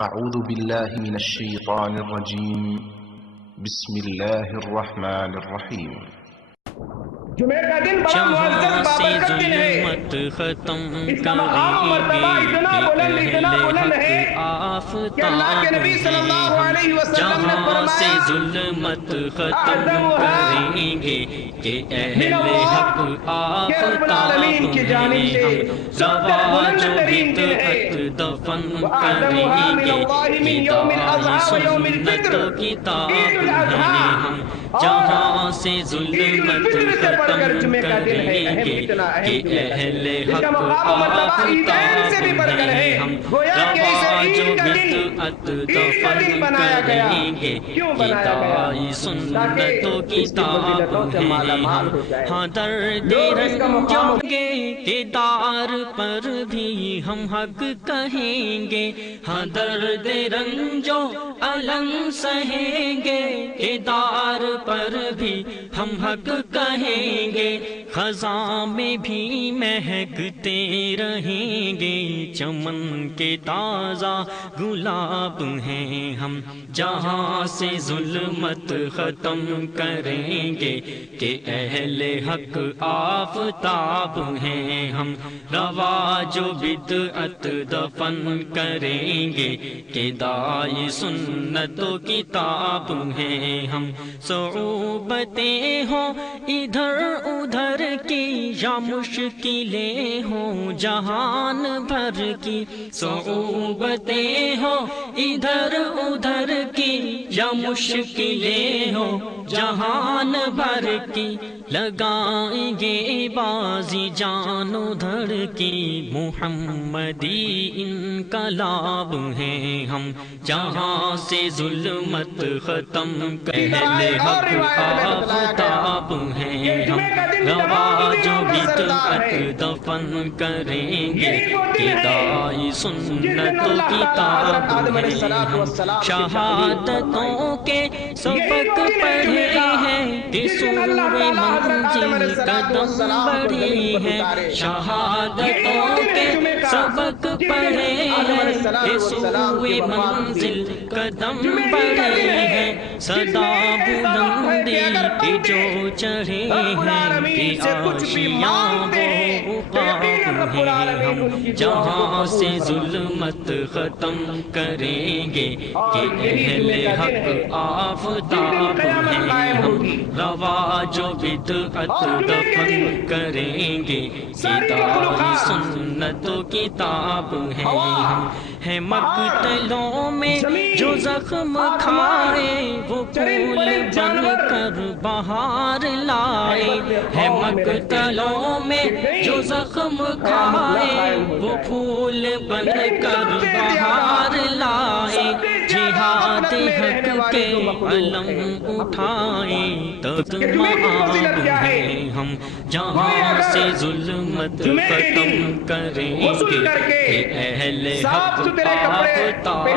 أعوذ بالله من الشيطان الرجيم بسم الله الرحمن الرحيم جمعے کا دن بڑا معزز بابرکت دن ہے، اس کا مقام و مرتبہ اتنا بلند ہے کہ اللہ کے نبی صلی اللہ علیہ وسلم نے فرمایا اعظمها من اللہ کہ رب العالمین کی جانب سے سب سے بلند ترین دن ہے، واعظمها من اللہ من یوم الاضحیٰ و یوم الفطر، عید الاضحیٰ جہاں سے ظلمت ختم جمعے کا دن ہے، اہم اتنا اہم دن ہے، اس کا مقام و مرتبہ عیدین سے بھی بڑھ کر ہے، گویا کہ اسے عید کا دن بنایا گیا۔ کیوں بنایا گیا؟ تاکہ اس کی فضیلتوں سے مالا مال ہو جائے، لوگ اس کا مقام کے دار پر بھی ہم حق کہیں گے، ہاں درد رنجو الم سہیں گے، کے دار پر بھی ہم حق کہیں گے، خزاں میں بھی مہکتے رہیں گے، چمن کے تازہ گلاب ہیں ہم، جہاں سے ظلمت ختم کریں گے، کہ اہل حق آفتاب ہیں ہم، رواج و بدعت دفن کریں گے، کہ دائی سنت و کتاب ہیں ہم، صعوبتیں ہوں ادھر ادھر کی یا مشکلیں ہوں جہان بھر کی، صعوبتیں ہوں ادھر ادھر کی یا مشکلیں ہوں جہان بھر کی، لگائیں گے بازی جان ادھر کی، محمدی انقلاب ہیں ہم، جہاں سے ظلمت ختم اہل حق آفتاب ہیں ہم، رواج و بدعت دفن کریں گے، کہ دائی سنت و کتاب ہیں ہم، شہادتوں کے سبق پڑھے ہیں کہ سوئے منزل قدم بڑھی ہے، شہادتوں کے سبق پڑھے ہیں کہ سوئے منزل قدم بڑھی ہے، صدا بلندی کی جو چڑھے ہیں کہ آشیاں وہ عقاب ہیں ہم، جہاں سے ظلمت ختم کریں گے، کہ اہل حق آفتاب ہیں ہم، رواج و بدعت دفن کریں گے، کہ دائی سنت و کتاب ہیں ہم، ہے مقتلوں میں جو زخم کھائے وہ پھول بن کر بہار لائے، ہے مقتلوں میں جو زخم کھائے وہ پھول بن کر بہار لائے، جہاد حق کے علم اٹھائے تتمام ہیں ہم، جہاں سے ظلمت ختم کریں گے، کہ اہل حق آفتاب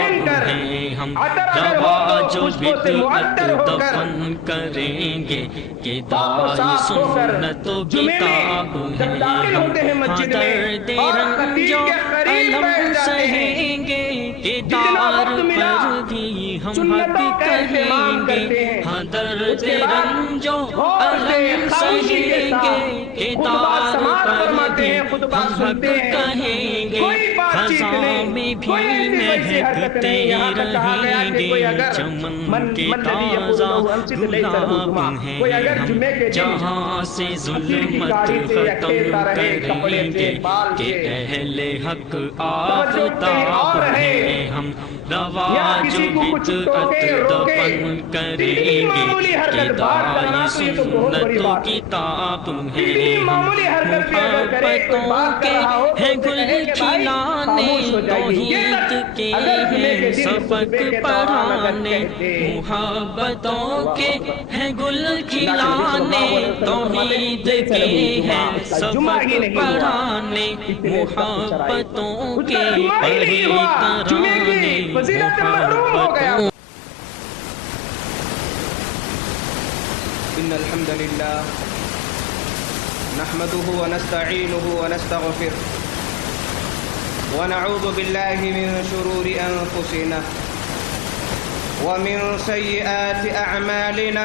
ہیں ہم، رواج و بدعت دفن کریں گے، کہ دائی سنت و کتاب ہیں ہم، ہاں درد رنج و الم سہیں گے، کہ دار پر بھی ہم حق کہیں گے، ہاں درد رنج و الم سہیں گے، کہ دار پر بھی ہم حق کہیں گے، خزاں میں بھی مہکتے رہیں گے، چمن کے تازہ گلاب ہیں ہم، جہاں سے ظلمت ختم کریں گے، کہ اہل حق آفتاب ہیں ہم، رواج و بدعت دفن کریں گے، کہ دائی سنت و کتاب ہیں ہم، محبتوں کے ہیں گل کھلانے، توحید کے ہیں سبق پڑھانے، محبتوں کے ہیں گل کھلانے، توحید کے ہیں سبق پڑھانے، محبتوں کے پڑھے ترانے، محبتوں إن الحمد لله نحمده ونستعينه ونستغفره ونعوذ بالله من شرور أنفسنا ومن سيئات أعمالنا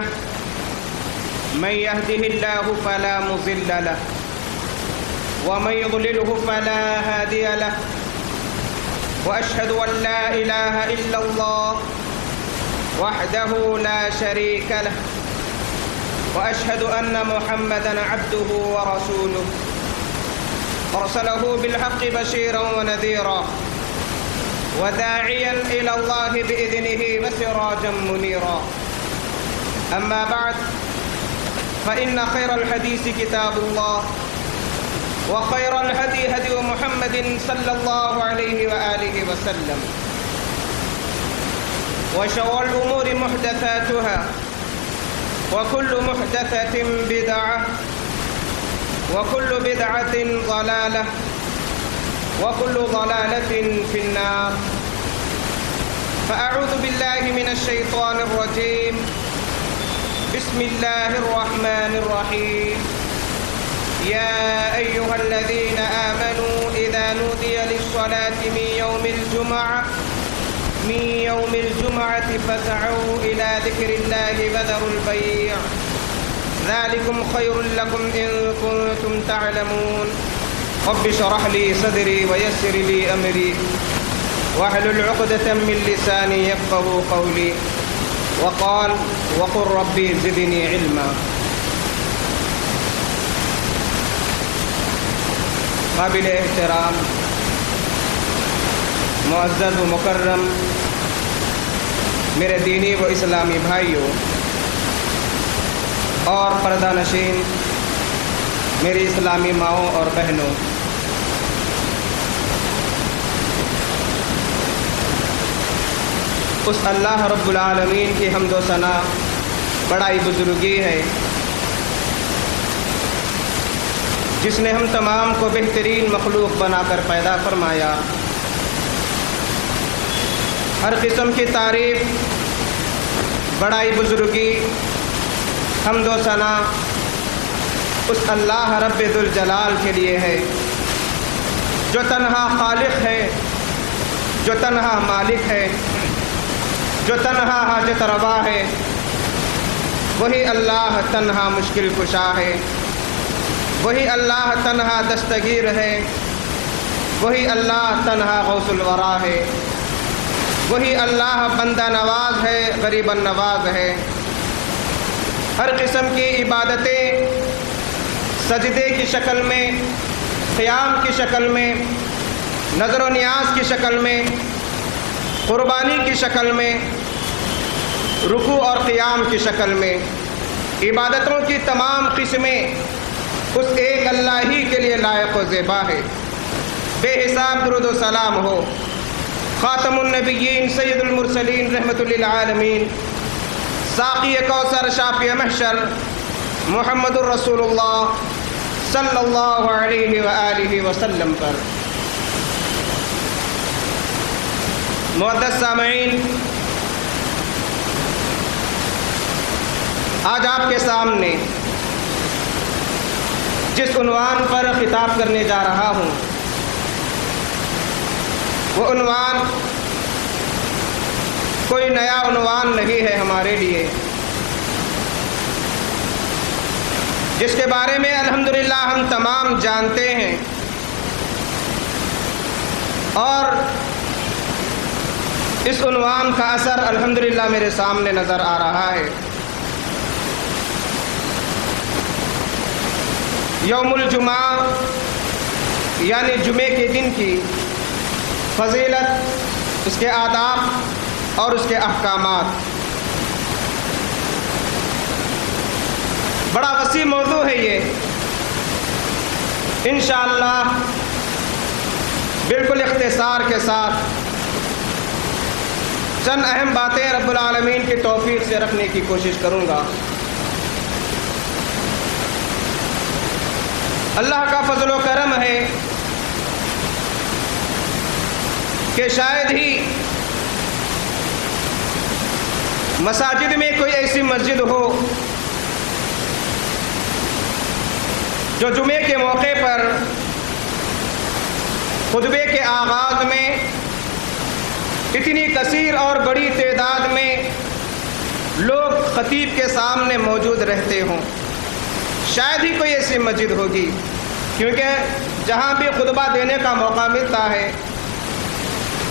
من يهده الله فلا مضل له ومن يضلله فلا هادي له وأشهد أن لا إله إلا الله وحده لا شريك له وأشهد أن محمدًا عبده ورسوله أرسله بالحق بشيرا ونذيرا وداعيا إلى الله بإذنه وسراجا منيرا أما بعد فإن خير الحديث كتاب الله وخير الهدي هدي محمد صلى الله عليه وآله وسلم وشر الأمور محدثاتها وكل محدثة بدعة وكل بدعة ضلالة وكل ضلالة في النار فأعوذ بالله من الشيطان الرجيم بسم الله الرحمن الرحيم يا أيها الذين آمنوا إذا نودي للصلاة من يوم الجمعة فاسعوا إلى ذكر الله وذروا البيع ذلكم خير لكم إن كنتم تعلمون رب اشرح لي صدري ويسر لي أمري واحلل عقدة من لساني يفقهوا قولي وقال وقل ربي زدني علما. قابل احترام معزز و مکرم میرے دینی و اسلامی بھائیوں اور پردہ نشین میری اسلامی ماؤں اور بہنوں، اس اللہ رب العالمین کی حمد و ثنا بڑائی بزرگی ہے جس نے ہم تمام کو بہترین مخلوق بنا کر پیدا فرمایا. ہر قسم کی تعریف، بڑائی بزرگی، حمد و ثنا اس اللہ رب ذوالجلال کے لیے ہے جو تنہا خالق ہے، جو تنہا مالک ہے، جو تنہا حاجت روا ہے. وہی اللہ تنہا مشکل کشا ہے، وہی اللہ تنہا دستگیر ہے، وہی اللہ تنہا غوث الورا ہے، وہی اللہ بندہ نواز ہے، غریب النواز ہے. ہر قسم کی عبادتیں سجدے کی شکل میں، قیام کی شکل میں، نظر و نیاز کی شکل میں، قربانی کی شکل میں، رکوع اور قیام کی شکل میں، عبادتوں کی تمام قسمیں اس ایک اللہ ہی کے لیے لائق و زیبا ہے. بے حساب درود و سلام ہو خاتم النبیین سید المرسلین رحمت للعالمین ساقی کوثر شافی محشر محمد الرسول اللہ صلی اللہ علیہ وآلہ وسلم پر. معزز سامعین، آج آپ کے سامنے جس عنوان پر خطاب کرنے جا رہا ہوں وہ عنوان کوئی نیا عنوان نہیں ہے ہمارے لیے، جس کے بارے میں الحمدللہ ہم تمام جانتے ہیں اور اس عنوان کا اثر الحمدللہ میرے سامنے نظر آ رہا ہے. یوم الجمعہ یعنی جمعے کے دن کی فضیلت، اس کے آداب اور اس کے احکامات. بڑا وسیع موضوع ہے یہ. انشاءاللہ بالکل اختصار کے ساتھ چند اہم باتیں رب العالمین کی توفیق سے رکھنے کی کوشش کروں گا. اللہ کا فضل و کرم ہے کہ شاید ہی مساجد میں کوئی ایسی مسجد ہو جو جمعے کے موقع پر خطبے کے آغاز میں اتنی کثیر اور بڑی تعداد میں لوگ خطیب کے سامنے موجود رہتے ہوں، شاید ہی کوئی ایسی مسجد ہوگی، کیونکہ جہاں بھی خطبہ دینے کا موقع ملتا ہے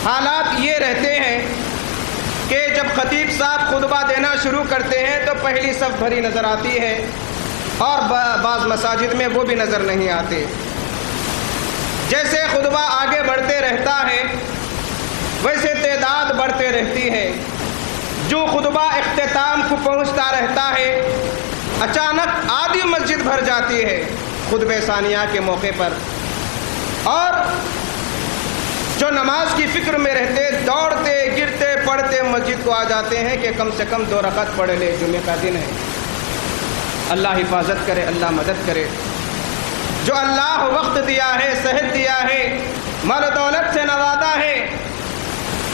حالات یہ رہتے ہیں کہ جب خطیب صاحب خطبہ دینا شروع کرتے ہیں تو پہلی صف بھری نظر آتی ہے اور بعض مساجد میں وہ بھی نظر نہیں آتے۔ جیسے خطبہ آگے بڑھتے رہتا ہے ویسے تعداد بڑھتے رہتی ہے۔ جو خطبہ اختتام کو پہنچتا رہتا ہے اچانک آدھی مسجد بھر جاتی ہے خطبہ ثانیہ کے موقع پر، اور جو نماز کی فکر میں رہتے دوڑتے گرتے پڑھتے مسجد کو آ جاتے ہیں کہ کم سے کم 2 رکعت پڑھ لے، جمعے کا دن ہے۔ اللہ حفاظت کرے، اللہ مدد کرے۔ جو اللہ وقت دیا ہے، صحت دیا ہے، مال و دولت سے نوازا ہے،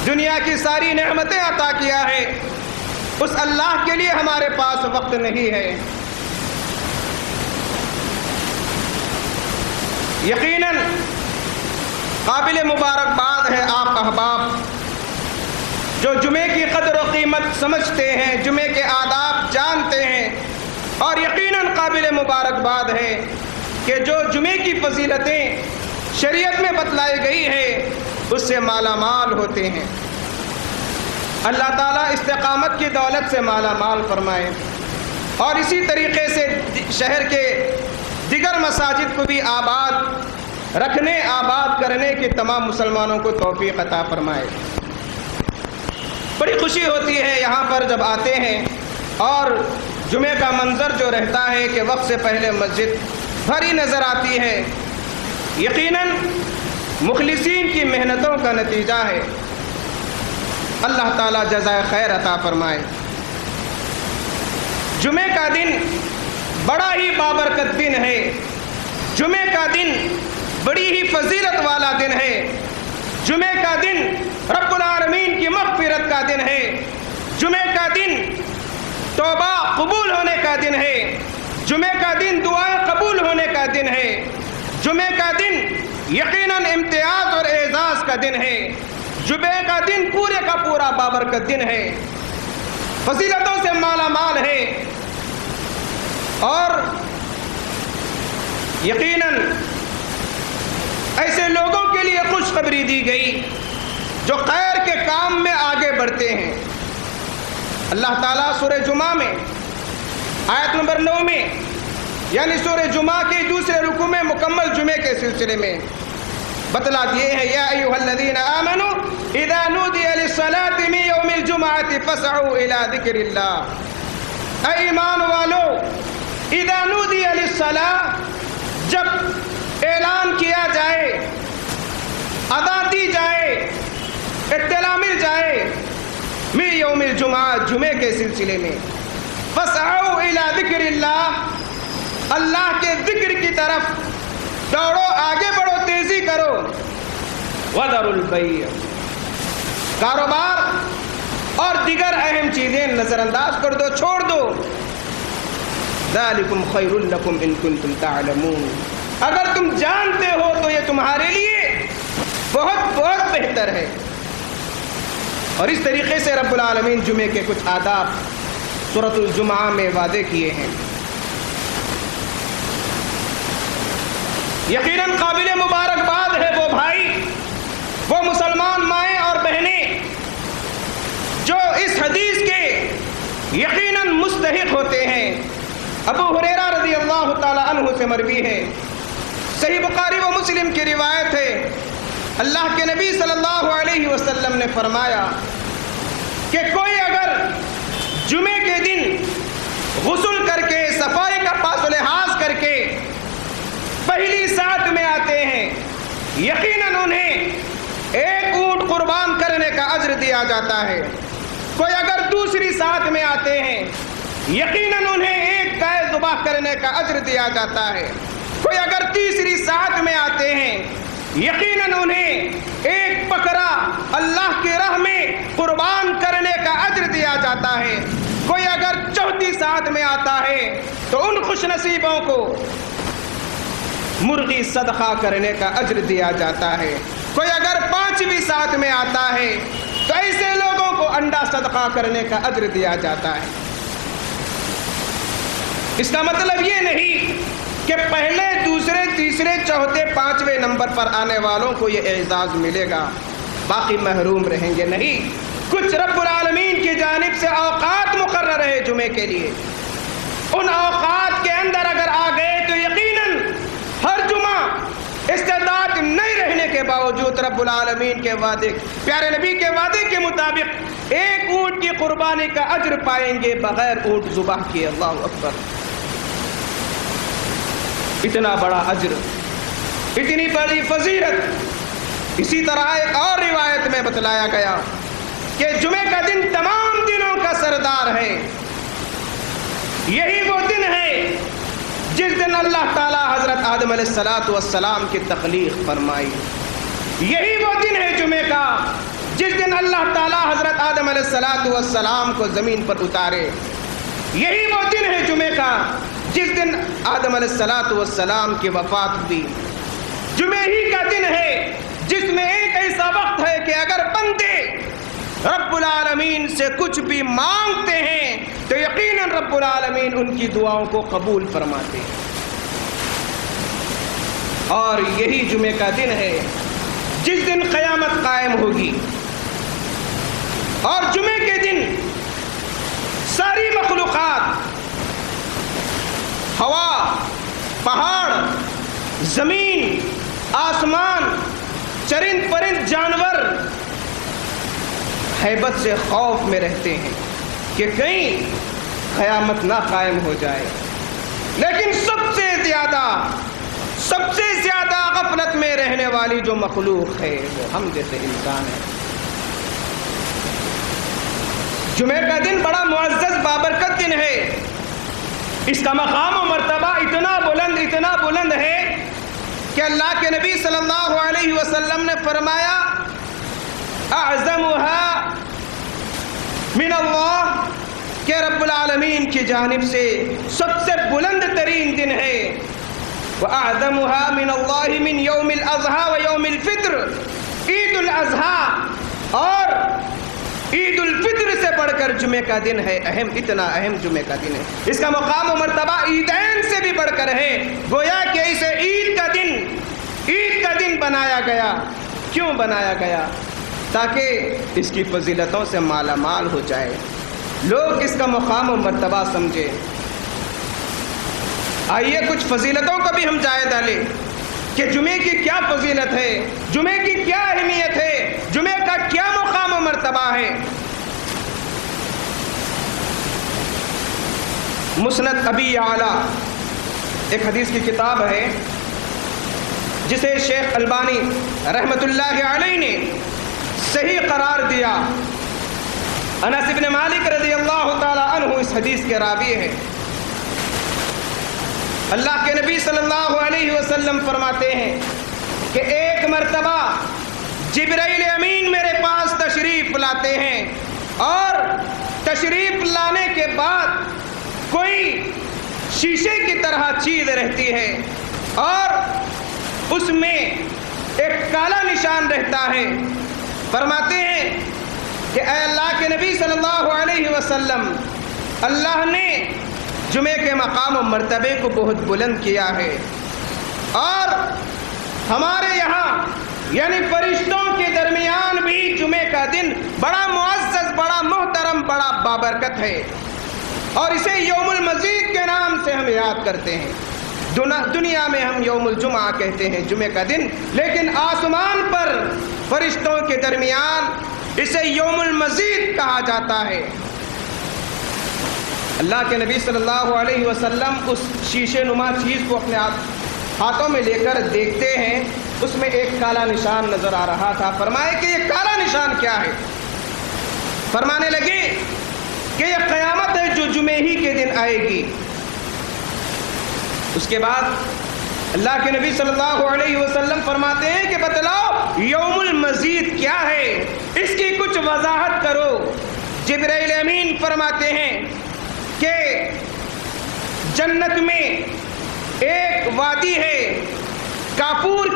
دنیا کی ساری نعمتیں عطا کیا ہے، اس اللہ کے لیے ہمارے پاس وقت نہیں ہے۔ یقیناً قابل مبارکباد ہے آپ احباب جو جمعے کی قدر و قیمت سمجھتے ہیں، جمعے کے آداب جانتے ہیں، اور یقیناً قابل مبارکباد ہے کہ جو جمعے کی فضیلتیں شریعت میں بتلائی گئی ہے اس سے مالا مال ہوتے ہیں۔ اللہ تعالیٰ استقامت کی دولت سے مالا مال فرمائے، اور اسی طریقے سے شہر کے دیگر مساجد کو بھی آباد رکھنے، آباد کرنے کی تمام مسلمانوں کو توفیق عطا فرمائے۔ بڑی خوشی ہوتی ہے یہاں پر جب آتے ہیں اور جمعے کا منظر جو رہتا ہے کہ وقت سے پہلے مسجد بھری نظر آتی ہے، یقیناً مخلصین کی محنتوں کا نتیجہ ہے۔ اللہ تعالیٰ جزائے خیر عطا فرمائے۔ جمعے کا دن بڑا ہی بابرکت دن ہے، جمعے کا دن بڑی ہی فضیلت والا دن ہے، جمعے کا دن رب العالمین کی مغفرت کا دن ہے، جمعے کا دن توبہ قبول ہونے کا دن ہے، جمعے کا دن دعائیں قبول ہونے کا دن ہے، جمعے کا دن یقیناً امتیاز اور اعزاز کا دن ہے، جمعے کا دن پورے کا پورا بابرکت دن ہے، فضیلتوں سے مالا مال ہے، اور یقیناً ایسے لوگوں کے لیے خوشخبری دی گئی جو خیر کے کام میں آگے بڑھتے ہیں۔ اللہ تعالیٰ سورہ جمعہ میں آیت نمبر 9 میں، یعنی سورہ جمعہ کے دوسرے رکوع میں مکمل جمعے کے سلسلے میں بتلا دیے ہیں، یا ایھا الذین آمنوا اذا نودی للصلاۃ من یوم الجمعۃ فاسعوا الی ذکر اللہ۔ اے ایمان والو، اذا نودی للصلاۃ، جب اعلان کیا جائے، اذان دی جائے، اطلاع مل جائے من یوم الجمعہ، جمعے کے سلسلے میں، فاسعوا الی ذکر اللہ، اللہ کے ذکر کی طرف دوڑو، آگے بڑھو، تیزی کرو، وذروا البیع، کاروبار اور دیگر اہم چیزیں نظر انداز کر دو، چھوڑ دو، ذالکم خیر لکم ان کنتم تعلمون، اگر تم جانتے ہو تو یہ تمہارے لیے بہت بہت بہتر ہے۔ اور اس طریقے سے رب العالمین جمعے کے کچھ آداب سورۃ الجمعہ میں واضح کیے ہیں۔ یقیناً قابل مبارکباد ہے وہ بھائی، وہ مسلمان مائیں اور بہنیں جو اس حدیث کے یقیناً مستحق ہوتے ہیں۔ ابو ہریرہ رضی اللہ تعالی عنہ سے مروی ہے، صحیح بخاری و مسلم کی روایت ہے، اللہ کے نبی صلی اللہ علیہ وسلم نے فرمایا کہ کوئی اگر جمعے کے دن غسل کر کے، صفائی کا پاس و لحاظ کر کے پہلی ساعت میں آتے ہیں، یقیناً انہیں ایک اونٹ قربان کرنے کا اجر دیا جاتا ہے۔ کوئی اگر دوسری ساعت میں آتے ہیں، یقیناً انہیں ایک گائے ذبح کرنے کا اجر دیا جاتا ہے۔ کوئی اگر تیسری ساعت میں آتے ہیں، یقیناً انہیں ایک بکرا اللہ کی راہ میں قربان کرنے کا اجر دیا جاتا ہے۔ کوئی اگر چوتھی ساعت میں آتا ہے تو ان خوش نصیبوں کو مرغی صدقہ کرنے کا اجر دیا جاتا ہے۔ کوئی اگر 5 بھی ساتھ میں آتا ہے تو ایسے لوگوں کو انڈا صدقہ کرنے کا اجر دیا جاتا ہے۔ اس کا مطلب یہ نہیں کہ پہلے، دوسرے، تیسرے، چوتھے، 5ویں نمبر پر آنے والوں کو یہ اعزاز ملے گا، باقی محروم رہیں گے، نہیں۔ کچھ رب العالمین کی جانب سے اوقات مقرر ہے جمعے کے لیے، ان اوقات کے اندر اگر آ گئے تو یقیناً ہر جمعہ استعداد نہیں رہنے کے باوجود رب العالمین کے وعدے، پیارے نبی کے وعدے کے مطابق 1 اونٹ کی قربانی کا اجر پائیں گے بغیر اونٹ ذبح کیے۔ اللہ اکبر! اتنا بڑا اجر، اتنی بڑی فضیلت۔ اسی طرح ایک اور روایت میں بتلایا گیا کہ جمعے کا دن تمام دنوں کا سردار ہے۔ یہی وہ دن ہے جس دن اللہ تعالیٰ حضرت آدم علیہ السلام کی تخلیق فرمائی۔ یہی وہ دن ہے جمعے کا جس دن اللہ تعالیٰ حضرت آدم علیہ السلام کو زمین پر اتارے۔ یہی وہ دن ہے جمعے کا جس دن آدم علیہ السلام کی وفات ہوئی۔ جمعے ہی کا دن ہے جس میں ایک ایسا وقت ہے کہ اگر بندے رب العالمین سے کچھ بھی مانگتے ہیں تو یقیناً رب العالمین ان کی دعاؤں کو قبول فرماتے ہیں۔ اور یہی جمعے کا دن ہے جس دن قیامت قائم ہوگی، اور جمعے کے دن ساری مخلوقات، ہوا، پہاڑ، زمین، آسمان، چرند پرند، جانور ہیبت سے خوف میں رہتے ہیں کہ کہیں قیامت نہ قائم ہو جائے۔ لیکن سب سے زیادہ غفلت میں رہنے والی جو مخلوق ہے وہ ہم جیسے انسان ہیں۔ جمعے کا دن بڑا معزز بابرکت دن ہے۔ اس کا مقام و مرتبہ اتنا بلند ہے کہ اللہ کے نبی صلی اللہ علیہ وسلم نے فرمایا اعظمها من اللہ، کہ رب العالمین کی جانب سے سب سے بلند ترین دن ہے۔ وَأَعْظَمُهَا مِنَ اللَّهِ مِنْ يَوْمِ الْأَضْحَى وَيَوْمِ الْفِطْرِ، عید الاضحیٰ اور عید الفطر سے بڑھ کر جمعے کا دن ہے، اتنا اہم جمعے کا دن ہے۔ اس کا مقام و مرتبہ عیدین سے بھی بڑھ کر ہے، گویا کہ اسے عید کا دن بنایا گیا۔ کیوں بنایا گیا؟ تاکہ اس کی فضیلتوں سے مالا مال ہو جائے، لوگ اس کا مقام و مرتبہ سمجھے۔ آئیے کچھ فضیلتوں کا بھی ہم جائزہ لیں کہ جمعے کی کیا فضیلت ہے، جمعے کی کیا اہمیت ہے، جمعے کا کیا مقام و مرتبہ ہے۔ مسند ابی اعلیٰ ایک حدیث کی کتاب ہے جسے شیخ البانی رحمت اللہ علیہ نے صحیح قرار دیا۔ انس بن مالک رضی اللہ تعالی عنہ اس حدیث کے راوی ہیں۔ اللہ کے نبی صلی اللہ علیہ وسلم فرماتے ہیں کہ ایک مرتبہ جبرائیل امین میرے پاس تشریف لاتے ہیں، اور تشریف لانے کے بعد کوئی شیشے کی طرح چیز رہتی ہے اور اس میں ایک کالا نشان رہتا ہے۔ فرماتے ہیں کہ اے اللہ کے نبی صلی اللہ علیہ وسلم، اللہ نے جمعے کے مقام و مرتبے کو بہت بلند کیا ہے، اور ہمارے یہاں یعنی فرشتوں کے درمیان بھی جمعے کا دن بڑا معزز، بڑا محترم، بڑا بابرکت ہے، اور اسے یوم المزید کے نام سے ہم یاد کرتے ہیں۔ دنیا میں ہم یوم الجمعہ کہتے ہیں، جمعے کا دن، لیکن آسمان پر فرشتوں کے درمیان اسے یوم المزید کہا جاتا ہے۔ اللہ کے نبی صلی اللہ علیہ وسلم اس شیشے نما چیز کو اپنے ہاتھوں میں لے کر دیکھتے ہیں، اس میں ایک کالا نشان نظر آ رہا تھا۔ فرمائے کہ یہ کالا نشان کیا ہے؟ فرمانے لگے کہ یہ قیامت ہے جو جمعے ہی کے دن آئے گی۔ اس کے بعد اللہ کے نبی صلی اللہ علیہ وسلم فرماتے ہیں کہ بتلاؤ یوم المزید کیا ہے، اس کی کچھ وضاحت کرو۔ جبرائیل امین فرماتے ہیں کہ جنت میں ایک وادی ہے، کافور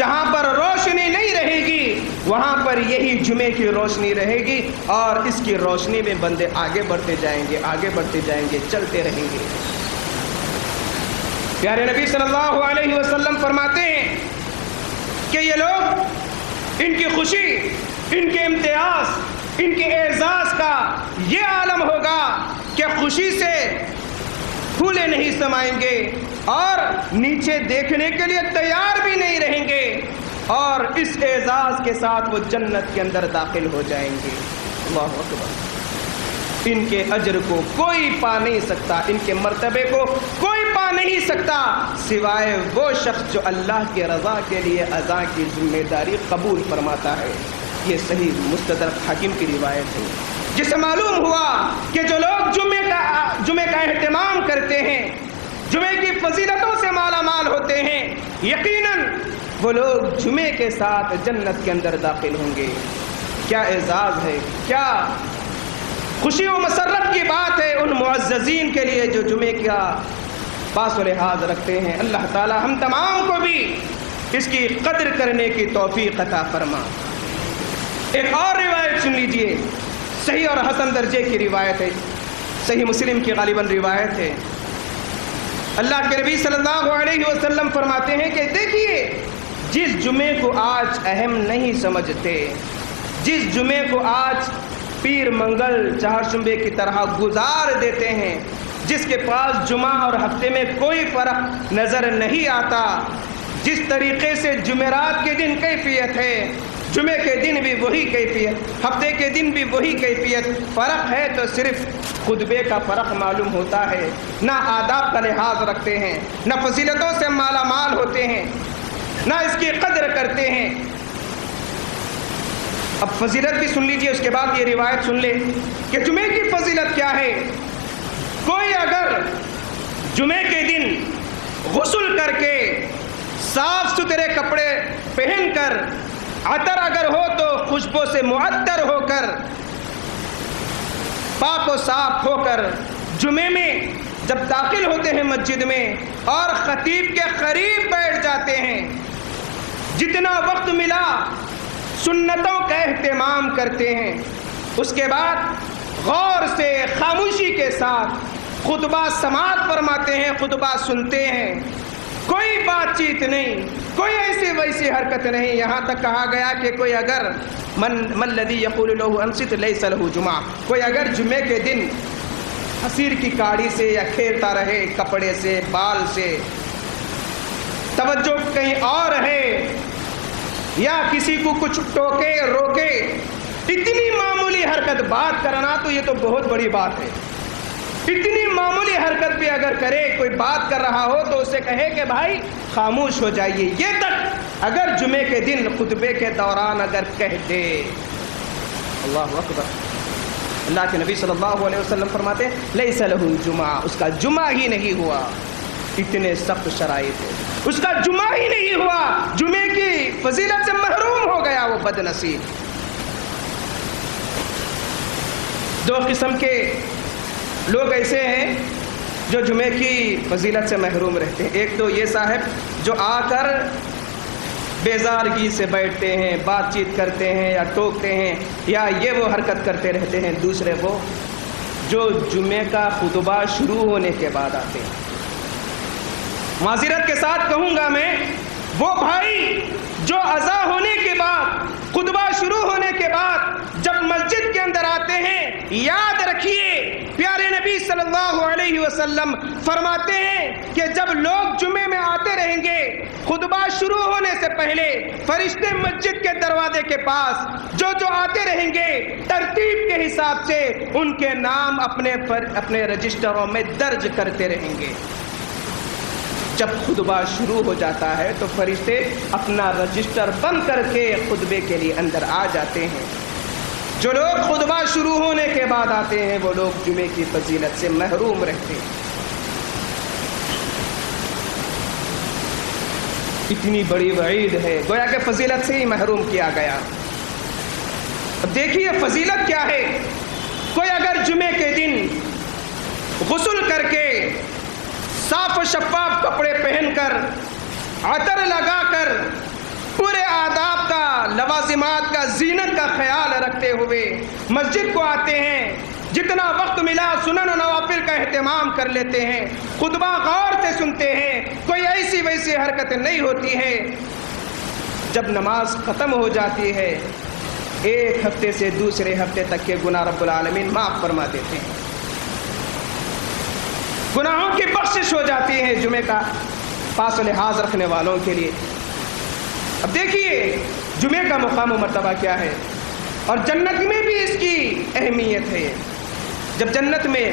جہاں پر روشنی نہیں رہے گی وہاں پر یہی جمعے کی روشنی رہے گی، اور اس کی روشنی میں بندے آگے بڑھتے جائیں گے، آگے بڑھتے جائیں گے، چلتے رہیں گے۔ پیارے نبی صلی اللہ علیہ وسلم فرماتے ہیں کہ یہ لوگ، ان کی خوشی، ان کے امتیاز، ان کے اعزاز کا یہ عالم ہوگا کہ خوشی سے پھولے نہیں سمائیں گے اور نیچے دیکھنے کے لیے تیار بھی نہیں رہیں گے، اور اس اعزاز کے ساتھ وہ جنت کے اندر داخل ہو جائیں گے۔ اللہ اکبر۔ ان کے اجر کو کوئی پا نہیں سکتا، ان کے مرتبے کو کوئی پا نہیں سکتا سوائے وہ شخص جو اللہ کی رضا کے لیے اذان کی ذمہ داری قبول فرماتا ہے۔ یہ صحیح مستدرک حاکم کی روایت ہے، جس سے معلوم ہوا کہ جو لوگ جمعے کا اہتمام کرتے ہیں، جمعے کی فضیلتوں سے مالا مال ہوتے ہیں، یقیناً وہ لوگ جمعے کے ساتھ جنت کے اندر داخل ہوں گے۔ کیا اعزاز ہے، کیا خوشی و مسرت کی بات ہے ان معززین کے لیے جو جمعے کا پاس و لحاظ رکھتے ہیں۔ اللہ تعالی ہم تمام کو بھی اس کی قدر کرنے کی توفیق عطا فرما۔ ایک اور روایت سن لیجئے، صحیح اور حسن درجے کی روایت ہے، صحیح مسلم کی غالباً روایت ہے۔ اللہ کے نبی صلی اللہ علیہ وسلم فرماتے ہیں کہ دیکھیے، جس جمعے کو آج اہم نہیں سمجھتے، جس جمعے کو آج پیر منگل چہارشنبے کی طرح گزار دیتے ہیں، جس کے پاس جمعہ اور ہفتے میں کوئی فرق نظر نہیں آتا، جس طریقے سے جمعرات کے دن کیفیت ہے، جمعے کے دن بھی وہی کیفیت، ہفتے کے دن بھی وہی کیفیت، فرق ہے تو صرف خطبے کا فرق معلوم ہوتا ہے، نہ آداب کا لحاظ رکھتے ہیں، نہ فضیلتوں سے مالا مال ہوتے ہیں، نہ اس کی قدر کرتے ہیں۔ اب فضیلت بھی سن لیجئے، اس کے بعد یہ روایت سن لے کہ جمعے کی فضیلت کیا ہے۔ کوئی اگر جمعے کے دن غسل کر کے صاف ستھرے کپڑے پہن کر، عطر اگر ہو تو خوشبو سے معطر ہو کر، پاک و صاف ہو کر جمعے میں جب داخل ہوتے ہیں مسجد میں اور خطیب کے قریب بیٹھ جاتے ہیں، جتنا وقت ملا سنتوں کا اہتمام کرتے ہیں، اس کے بعد غور سے خاموشی کے ساتھ خطبہ سماعت فرماتے ہیں، خطبہ سنتے ہیں، کوئی بات چیت نہیں، کوئی ایسی ویسی حرکت نہیں۔ یہاں تک کہا گیا کہ کوئی اگر من الذی یقول له انصت لیس له جمعہ، کوئی اگر جمعے کے دن حصیر کی کاڑی سے یا کھیلتا رہے کپڑے سے، بال سے، توجہ کہیں اور ہے، یا کسی کو کچھ ٹوکے روکے، اتنی معمولی حرکت بات کرنا تو یہ تو بہت بڑی بات ہے۔ اتنی معمولی حرکت بھی اگر کرے، کوئی بات کر رہا ہو تو اسے کہے کہ بھائی خاموش ہو جائیے، یہ تک اگر جمعے کے دن خطبے کے دوران اگر کہہ دے۔ اللہ اکبر۔ اللہ کے نبی صلی اللہ علیہ وسلم فرماتے ہیں لیس لہ جمعہ، اس کا جمعہ ہی نہیں ہوا۔ اتنے سخت شرائط ہے، اس کا جمعہ ہی نہیں ہوا، جمعے کی فضیلت سے محروم ہو گیا وہ بد نصیب۔ دو قسم کے لوگ ایسے ہیں جو جمعے کی فضیلت سے محروم رہتے ہیں۔ ایک تو یہ صاحب جو آ کر بیزارگی سے بیٹھتے ہیں، بات چیت کرتے ہیں یا ٹوکتے ہیں یا یہ وہ حرکت کرتے رہتے ہیں۔ دوسرے وہ جو جمعے کا خطبہ شروع ہونے کے بعد آتے ہیں۔ معذرت کے ساتھ کہوں گا میں، وہ بھائی جو اذان ہونے کے بعد، خطبہ شروع ہونے کے بعد جب مسجد کے اندر آتے ہیں، یاد رکھیے پیارے نبی صلی اللہ علیہ وسلم فرماتے ہیں کہ جب لوگ جمعے میں آتے رہیں گے، خطبہ شروع ہونے سے پہلے فرشتے مسجد کے دروازے کے پاس جو آتے رہیں گے، ترتیب کے حساب سے ان کے نام اپنے رجسٹروں میں درج کرتے رہیں گے۔ جب خطبہ شروع ہو جاتا ہے تو فرشتے اپنا رجسٹر بند کر کے خطبے کے لیے اندر آ جاتے ہیں۔ جو لوگ خطبہ شروع ہونے کے بعد آتے ہیں وہ لوگ جمعے کی فضیلت سے محروم رہتے ہیں۔ اتنی بڑی وعید ہے، گویا کہ فضیلت سے ہی محروم کیا گیا۔ اب دیکھیے فضیلت کیا ہے۔ کوئی اگر جمعے کے دن غسل کر کے صاف و شفاف کپڑے پہن کر، عطر لگا کر پورے آداب کا، لوازمات کا، زینت کا خیال رکھتے ہوئے مسجد کو آتے ہیں، جتنا وقت ملا سنن و نوافل کا اہتمام کر لیتے ہیں، خطبہ غور سے سنتے ہیں، کوئی ایسی ویسی حرکت نہیں ہوتی ہے۔ جب نماز ختم ہو جاتی ہے، ایک ہفتے سے دوسرے ہفتے تک کے گناہ رب العالمین معاف فرما دیتے ہیں، گناہوں کی بخشش ہو جاتی ہے جمعے کا پاس و لحاظ رکھنے والوں کے لیے۔ اب دیکھیے جمعے کا مقام و مرتبہ کیا ہے، اور جنت میں بھی اس کی اہمیت ہے۔ جب جنت میں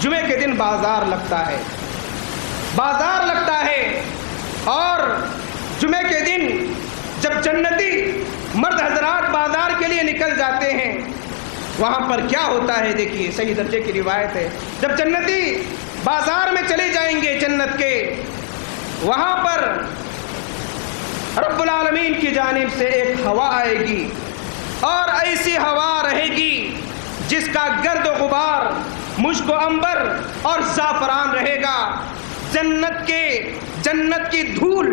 جمعے کے دن بازار لگتا ہے، بازار لگتا ہے، اور جمعے کے دن جب جنتی مرد حضرات بازار کے لیے نکل جاتے ہیں، وہاں پر کیا ہوتا ہے دیکھیے، صحیح درجے کی روایت ہے، جب جنتی بازار میں چلے جائیں گے جنت کے، وہاں پر رب العالمین کی جانب سے ایک ہوا آئے گی، اور ایسی ہوا رہے گی جس کا گرد و غبار مشک و عنبر اور زعفران رہے گا۔ جنت کی دھول،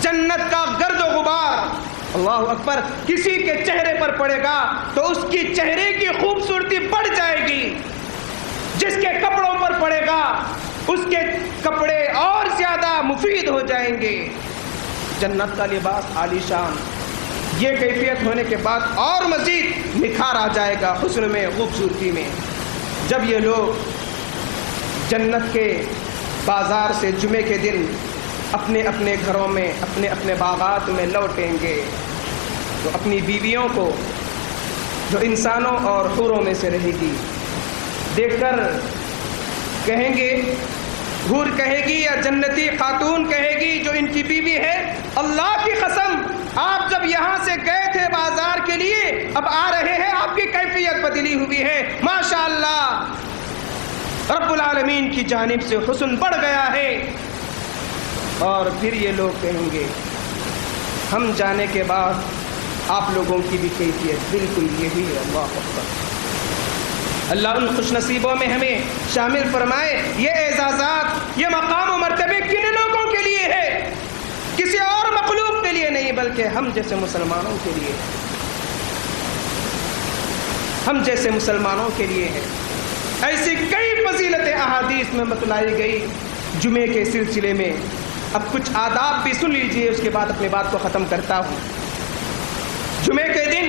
جنت کا گرد و غبار، اللہ اکبر، کسی کے چہرے پر پڑے گا تو اس کی چہرے کی خوبصورتی بڑھ جائے گی، جس کے کپڑوں پر پڑے گا اس کے کپڑے اور زیادہ مفید ہو جائیں گے۔ جنت کا لباس عالی شان، یہ کیفیت ہونے کے بعد اور مزید نکھار آ جائے گا حسن میں، خوبصورتی میں۔ جب یہ لوگ جنت کے بازار سے جمعے کے دن اپنے اپنے گھروں میں، اپنے اپنے باغات میں لوٹیں گے، تو اپنی بیویوں کو جو انسانوں اور حوروں میں سے رہے گی دیکھ کر کہیں گے، حور کہے گی یا جنتی خاتون کہے گی جو ان کی بیوی ہے، اللہ کی قسم آپ جب یہاں سے گئے تھے بازار کے لیے، اب آ رہے ہیں آپ کی کیفیت بدلی ہوئی ہے، ماشاءاللہ، رب العالمین کی جانب سے حسن بڑھ گیا ہے۔ اور پھر یہ لوگ کہیں گے ہم جانے کے بعد آپ لوگوں کی بھی کیفیت بالکل یہی ہے۔ اللہ اکبر، اللہ ان خوش نصیبوں میں ہمیں شامل فرمائے۔ یہ اعزازات، یہ مقام و مرتبے کن لوگوں کے لیے ہے؟ کسی اور مخلوق کے لیے نہیں، بلکہ ہم جیسے مسلمانوں کے لیے، ہم جیسے مسلمانوں کے لیے ہے۔ ایسی کئی فضیلتیں احادیث میں بتلائی گئی جمعے کے سلسلے میں۔ اب کچھ آداب بھی سن لیجئے، اس کے بعد اپنی بات کو ختم کرتا ہوں۔ جمعے کے دن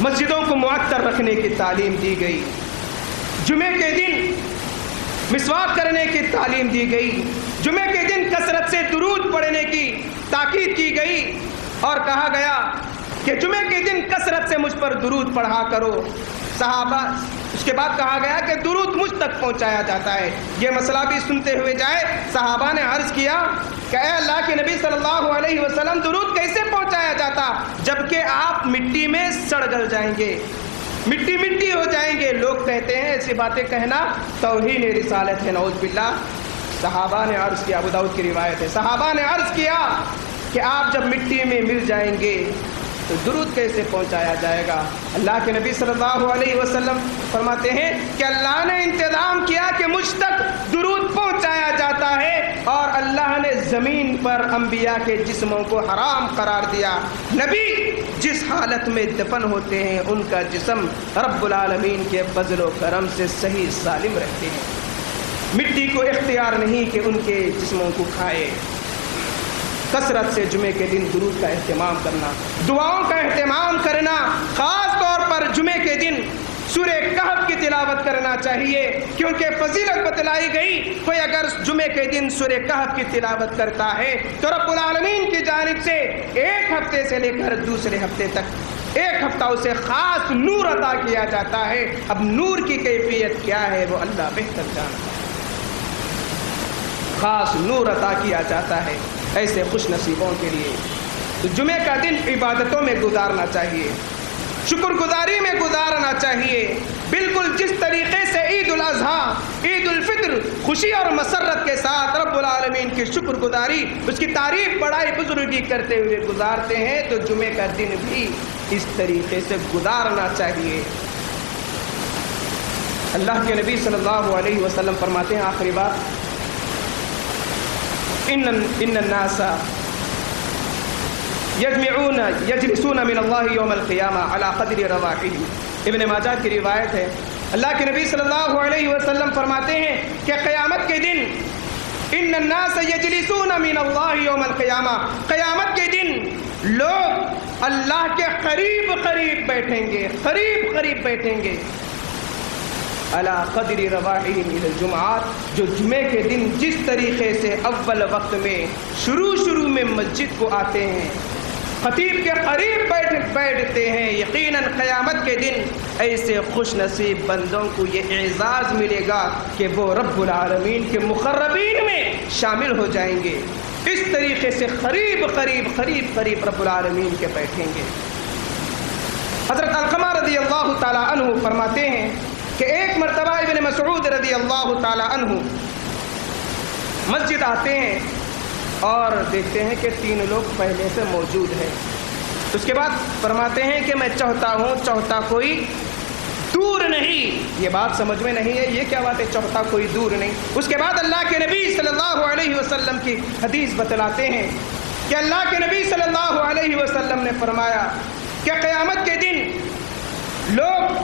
مسجدوں کو معطر رکھنے کی تعلیم دی گئی، جمعے کے دن مسواک کرنے کی تعلیم دی گئی، جمعے کے دن کثرت سے درود پڑھنے کی تاکید کی گئی، اور کہا گیا کہ جمعے کے دن کثرت سے مجھ پر درود پڑھا کرو۔ صحابہ، اس کے بعد کہا گیا کہ درود مجھ تک پہنچایا جاتا ہے۔ یہ مسئلہ بھی سنتے ہوئے جائے، صحابہ نے عرض کیا کہ اے اللہ کے نبی صلی اللہ علیہ وسلم، درود کیسے پہنچایا جاتا جبکہ آپ مٹی میں سڑ گل جائیں گے، مٹی مٹی ہو جائیں گے؟ لوگ کہتے ہیں ایسی باتیں کہنا توہین رسالت ہے، نعوذ باللہ۔ صحابہ نے عرض کیا، ابو داؤد کی روایت ہے، صحابہ نے عرض کیا کہ آپ جب مٹی میں مل جائیں گے تو درود کیسے پہنچایا جائے گا؟ اللہ کے نبی صلی اللہ علیہ وسلم فرماتے ہیں کہ اللہ نے انتظام کیا کہ مجھ تک درود پہنچایا جاتا ہے، اور اللہ نے زمین پر انبیاء کے جسموں کو حرام قرار دیا۔ نبی جس حالت میں دفن ہوتے ہیں ان کا جسم رب العالمین کے فضل و کرم سے صحیح سالم رہتے ہیں، مٹی کو اختیار نہیں کہ ان کے جسموں کو کھائے۔ کثرت سے جمعے کے دن درود کا اہتمام کرنا، دعاؤں کا اہتمام کرنا، خاص طور پر جمعے کے دن سورہ کہف کی تلاوت کرنا چاہیے، کیونکہ فضیلت بتلائی گئی، کوئی اگر جمعے کے دن سورہ کہف کی تلاوت کرتا ہے تو رب العالمین کی جانب سے ایک ہفتے سے لے کر دوسرے ہفتے تک ایک ہفتہ اسے خاص نور عطا کیا جاتا ہے۔ اب نور کی کیفیت کیا ہے وہ اللہ بہتر جانتا ہے، خاص نور عطا کیا جاتا ہے ایسے خوش نصیبوں کے لیے۔ تو جمعے کا دن عبادتوں میں گزارنا چاہیے، شکر گزاری میں گزارنا چاہیے، بالکل جس طریقے سے عید الاضحیٰ، عید الفطر خوشی اور مسرت کے ساتھ رب العالمین کی شکر گزاری، اس کی تعریف بڑائی بزرگی کرتے ہوئے گزارتے ہیں، تو جمعے کا دن بھی اس طریقے سے گزارنا چاہیے۔ اللہ کے نبی صلی اللہ علیہ وسلم فرماتے ہیں آخری بات، ان الناس یجلسون من اللہ یوم القیامہ علی قدر رواحہم. ابن ماجہ کی روایت ہے، اللہ کے نبی صلی اللہ علیہ وسلم فرماتے ہیں کہ قیامت کے دن ان الناس یجلسون من اللہ یوم القیامہ، قیامت کے دن لوگ اللہ کے قریب قریب بیٹھیں گے، قریب قریب بیٹھیں گے. علی قدر رواحہم الی الجمعات، جو جمعے کے دن جس طریقے سے اول وقت میں شروع میں مسجد کو آتے ہیں، خطیب کے قریب بیٹھتے ہیں، یقیناً قیامت کے دن ایسے خوش نصیب بندوں کو یہ اعزاز ملے گا کہ وہ رب العالمین کے مقربین میں شامل ہو جائیں گے. اس طریقے سے قریب رب العالمین کے بیٹھیں گے. حضرت علقمہ رضی اللہ تعالی عنہ فرماتے ہیں کہ ایک مرتبہ ابن مسعود رضی اللہ تعالی عنہ مسجد آتے ہیں اور دیکھتے ہیں کہ 3 لوگ پہلے سے موجود ہیں. اس کے بعد فرماتے ہیں کہ میں چوتھا کوئی دور نہیں. یہ بات سمجھ میں نہیں ہے، یہ کیا بات ہے چوتھا کوئی دور نہیں. اس کے بعد اللہ کے نبی صلی اللہ علیہ وسلم کی حدیث بتلاتے ہیں کہ اللہ کے نبی صلی اللہ علیہ وسلم نے فرمایا کہ قیامت کے دن لوگ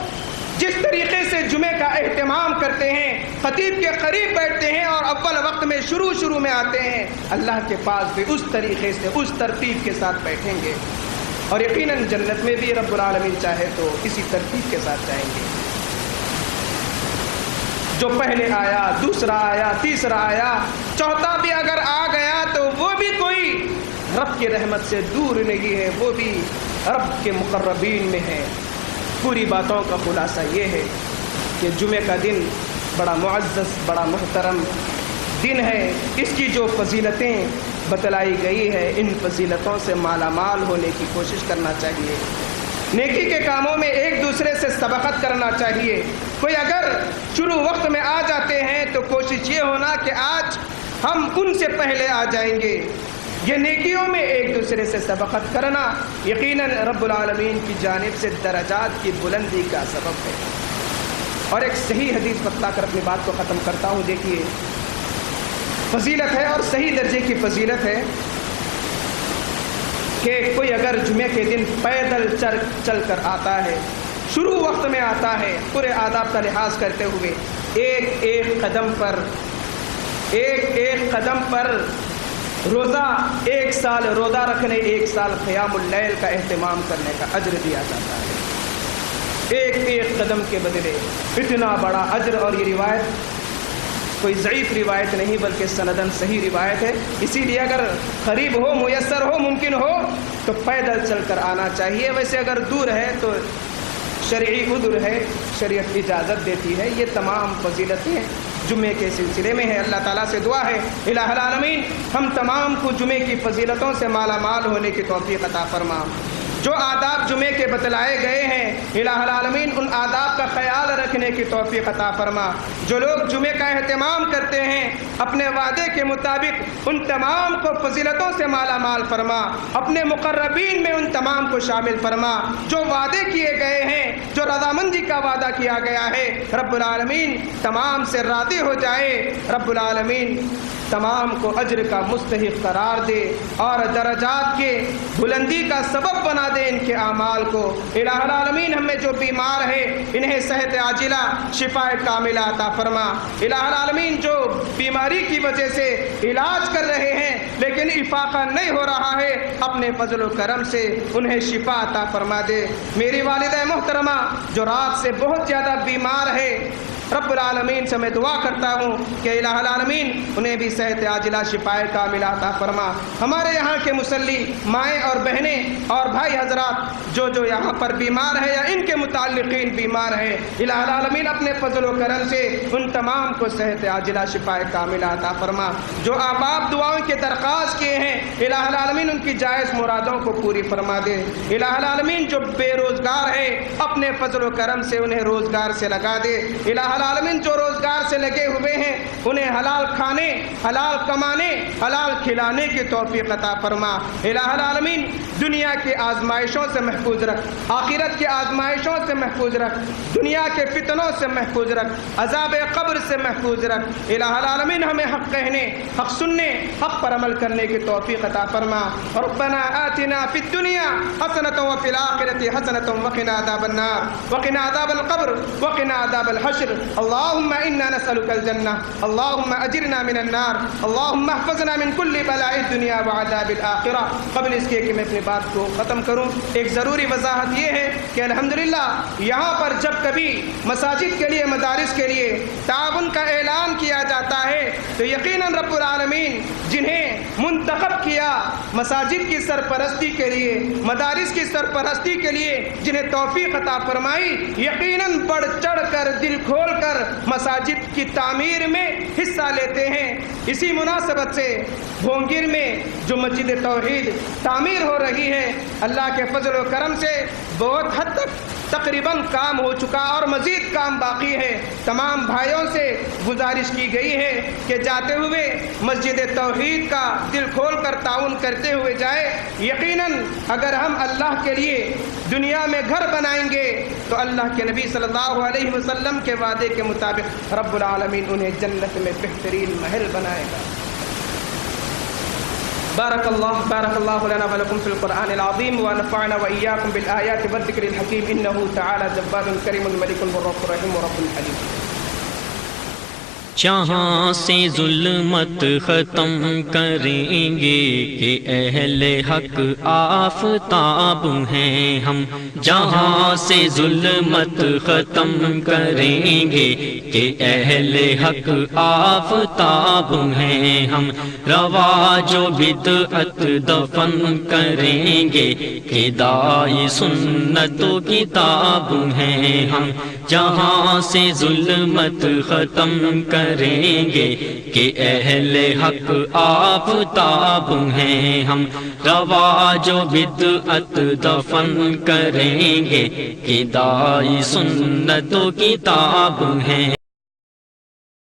جس طریقے سے جمعے کا اہتمام کرتے ہیں، خطیب کے قریب بیٹھتے ہیں اور اول وقت میں شروع میں آتے ہیں، اللہ کے پاس بھی اس طریقے سے اس ترتیب کے ساتھ بیٹھیں گے. اور یقیناً جنت میں بھی رب العالمین چاہے تو اسی ترتیب کے ساتھ جائیں گے. جو پہلے آیا، دوسرا آیا، تیسرا آیا، چوتھا بھی اگر آ گیا تو وہ بھی کوئی رب کی رحمت سے دور نہیں ہے، وہ بھی رب کے مقربین میں ہے. پوری باتوں کا خلاصہ یہ ہے کہ جمعے کا دن بڑا معزز، بڑا محترم دن ہے. اس کی جو فضیلتیں بتلائی گئی ہے، ان فضیلتوں سے مالا مال ہونے کی کوشش کرنا چاہیے. نیکی کے کاموں میں ایک دوسرے سے سبقت کرنا چاہیے. کوئی اگر شروع وقت میں آ جاتے ہیں تو کوشش یہ ہونا کہ آج ہم ان سے پہلے آ جائیں گے. یہ نیکیوں میں ایک دوسرے سے سبقت کرنا یقیناً رب العالمین کی جانب سے درجات کی بلندی کا سبب ہے. اور ایک صحیح حدیث بتا کر اپنی بات کو ختم کرتا ہوں. دیکھیے فضیلت ہے اور صحیح درجے کی فضیلت ہے کہ کوئی اگر جمعے کے دن پیدل چل کر آتا ہے، شروع وقت میں آتا ہے، پورے آداب کا لحاظ کرتے ہوئے ایک قدم پر روزہ 1 سال روزہ رکھنے، 1 سال قیام اللیل کا اہتمام کرنے کا اجر دیا جاتا ہے. ایک قدم کے بدلے اتنا بڑا اجر. اور یہ روایت کوئی ضعیف روایت نہیں بلکہ سندن صحیح روایت ہے. اسی لیے اگر قریب ہو، میسر ہو، ممکن ہو تو پیدل چل کر آنا چاہیے. ویسے اگر دور ہے تو شرعی عذر ہے، شریعت اجازت دیتی ہے. یہ تمام فضیلتیں جمعے کے سلسلے میں ہے. اللہ تعالیٰ سے دعا ہے الہ العالمین ہم تمام کو جمعے کی فضیلتوں سے مالا مال ہونے کی توفیق عطا فرما. جو آداب جمعے کے بتلائے گئے ہیں الہ العالمین ان آداب کا خیال رکھنے کی توفیق عطا فرما. جو لوگ جمعے کا اہتمام کرتے ہیں اپنے وعدے کے مطابق ان تمام کو فضیلتوں سے مالا مال فرما. اپنے مقربین میں ان تمام کو شامل فرما. جو وعدے کیے گئے ہیں، جو رضامندی کا وعدہ کیا گیا ہے، رب العالمین تمام سے راضی ہو جائے. رب العالمین تمام کو اجر کا مستحق قرار دے اور درجات کے بلندی کا سبب بنا دے ان کے اعمال کو. الہ العالمین ہم میں جو بیمار ہے انہیں صحت عاجلہ، شفاء کاملہ عطا فرما. الہ العالمین جو بیماری کی وجہ سے علاج کر رہے ہیں لیکن افاقہ نہیں ہو رہا ہے، اپنے فضل و کرم سے انہیں شفا عطا فرما دے. میری والدہ محترمہ جو رات سے بہت زیادہ بیمار ہے، رب العالمین سے میں دعا کرتا ہوں کہ الہ العالمین انہیں بھی صحت عاجلہ شفاء کاملہ عطا فرما. ہمارے یہاں کے مسلی مائیں اور بہنیں اور بھائی حضرات جو یہاں پر بیمار ہیں یا ان کے متعلقین بیمار ہیں، الہ العالمین اپنے فضل و کرم سے ان تمام کو صحت عاجلہ شفاء کاملہ عطا فرما. جو آپ دعاؤں کے درخواست کیے ہیں الہ العالمین ان کی جائز مرادوں کو پوری فرما دے. الہ العالمین جو بے روزگار ہیں اپنے فضل و کرم سے انہیں روزگار سے لگا دے. الہ العالمین جو روزگار سے لگے ہوئے ہیں انہیں حلال کھانے، حلال کمانے، حلال کھلانے کی توفیق عطا فرما۔ الہ العالمین دنیا کی آزمائشوں سے محفوظ رکھ، آخرت کی آزمائشوں سے محفوظ رکھ، دنیا کے فتنوں سے محفوظ رکھ، عذاب قبر سے محفوظ رکھ۔ الہ العالمین ہمیں حق کہنے، حق سننے، حق پر عمل کرنے کی توفیق عطا فرما۔ ربنا آتنا فی الدنیا حسنۃ وفی الآخرۃ حسنۃ وقنا عذاب النار وقنا عذاب القبر وقنا عذاب الحشر۔ اللهم انا نسألك الجنہ، اللهم اجرنا من النار، اللهم احفظنا من كل بلاء الدنیا وعذاب الآخرہ۔ قبل اس کے کہ میں اپنی بات کو ختم کروں، ایک ضروری وضاحت یہ ہے کہ الحمدللہ یہاں پر جب کبھی مساجد کے لیے، مدارس کے لیے تعاون کا اعلان کیا جاتا ہے تو یقیناً رب العالمین جنہیں منتخب کیا مساجد کی سرپرستی کے لیے، مدارس کی سرپرستی کے لیے، جنہیں توفیق عطا فرمائی، یقیناً بڑھ چڑھ کر دل کھول کر مساجد کی تعمیر میں حصہ لیتے ہیں۔ اسی مناسبت سے بھونگیر میں جو مسجد توحید تعمیر ہو رہی ہے، اللہ کے فضل و کرم سے بہت حد تک تقریباً کام ہو چکا اور مزید کام باقی ہے۔ تمام بھائیوں سے گزارش کی گئی ہے کہ جاتے ہوئے مسجد توحید کا دل کھول کر تعاون کرتے ہوئے جائے۔ یقیناً اگر ہم اللہ کے لیے دنیا میں گھر بنائیں گے تو اللہ کے نبی صلی اللہ علیہ وسلم کے وعدے کے مطابق رب العالمین انہیں جنت میں بہترین محل بنائے گا۔ بارك الله لنا ولكم في القرآن العظيم ونفعنا وإياكم بالآيات والذكر الحكيم إنه تعالى جبار كريم ملك الرب الرحيم ورب الحليم۔ جہاں سے ظلمت ختم کریں گے کہ اہل حق آفتاب ہیں ہم، جہاں سے ظلمت ختم کریں گے کہ اہل حق آفتاب ہیں ہم، رواج و بدعت دفن کریں گے کہ دائی سنت و کتاب ہیں ہم، جہاں سے ظلمت ختم کریں گے کہ اہل حق آفتاب ہیں ہم، رواج و بدعت دفن کریں گے کہ دائی سنت و کتاب ہیں۔